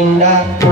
linda.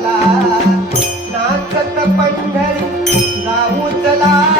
चला नाचत पंढरी जाऊ चला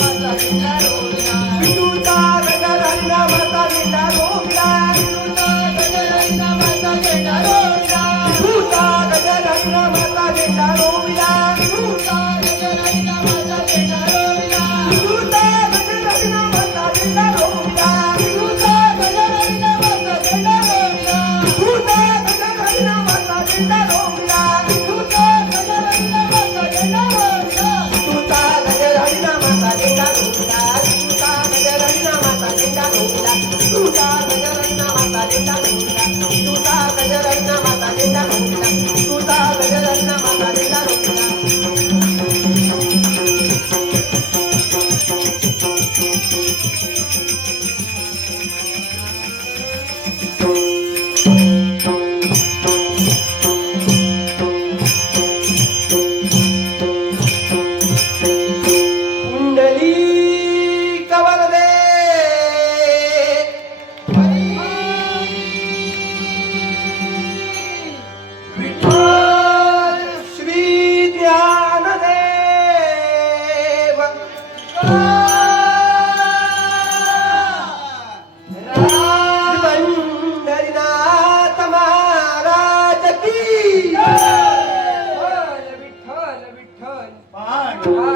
माता